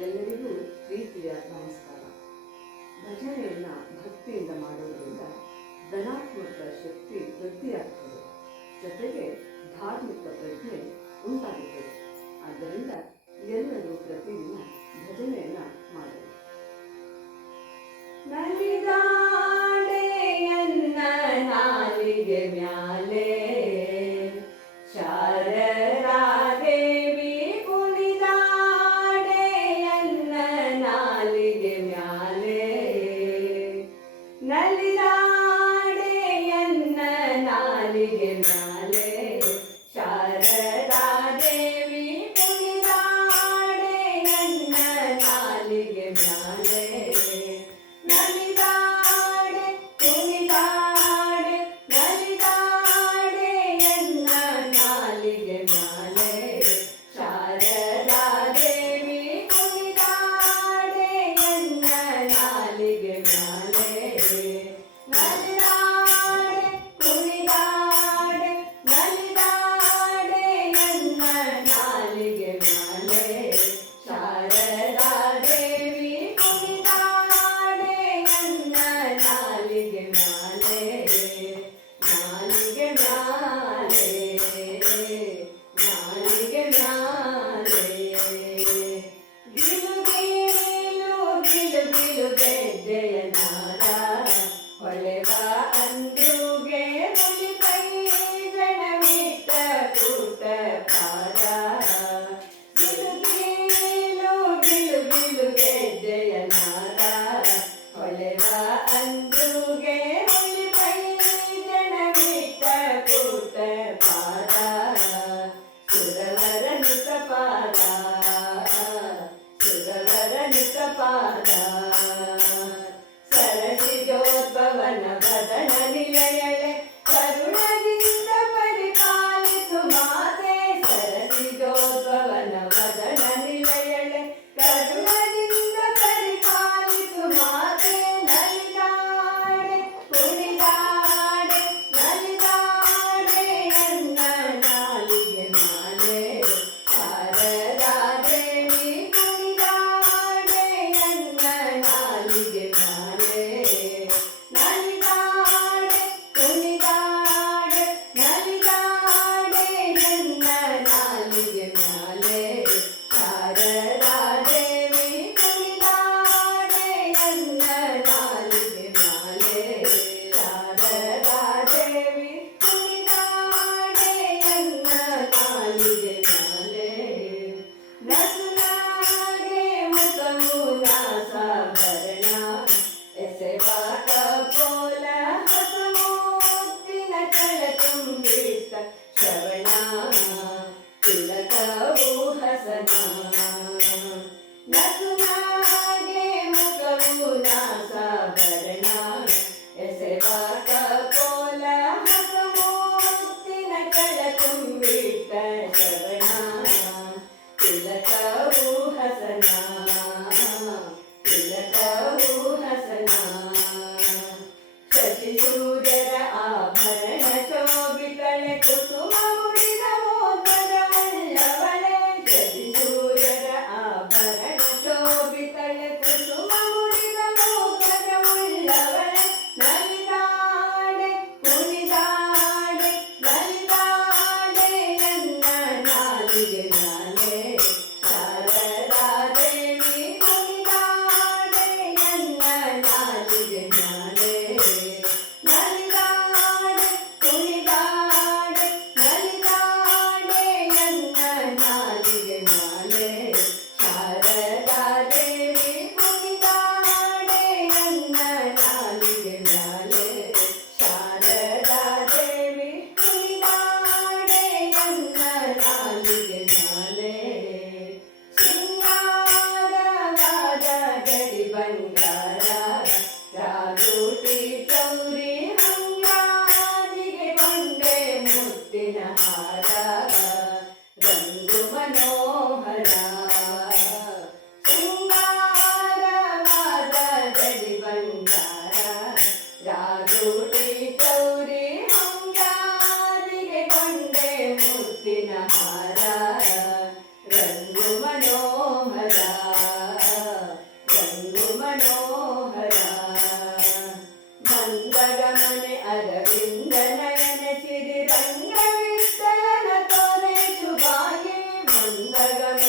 ಎಲ್ಲರಿಗೂ ಪ್ರೀತಿಯ ನಮಸ್ಕಾರ. ಭಜನೆಯನ್ನ ಭಕ್ತಿಯಿಂದ ಮಾಡೋದ್ರಿಂದ ಧನಾತ್ಮಕ ಶಕ್ತಿ ವೃದ್ಧಿಯಾಗ್ತದೆ. ಜೊತೆಗೆ ಧಾರ್ಮಿಕ നലിനാടേ എന്ന നാലികെ നാലേ. ശാരദാദേവി പുനിതാടേ എന്ന നാലികെ നാലേ. ಬೆದ್ದೆಯ ನಾರಾಯಣ ಹೊಳೆವ ಅಂದ್ರು కరుణా సాగరణ ದಿನಹಾರ ಚಂದಗನ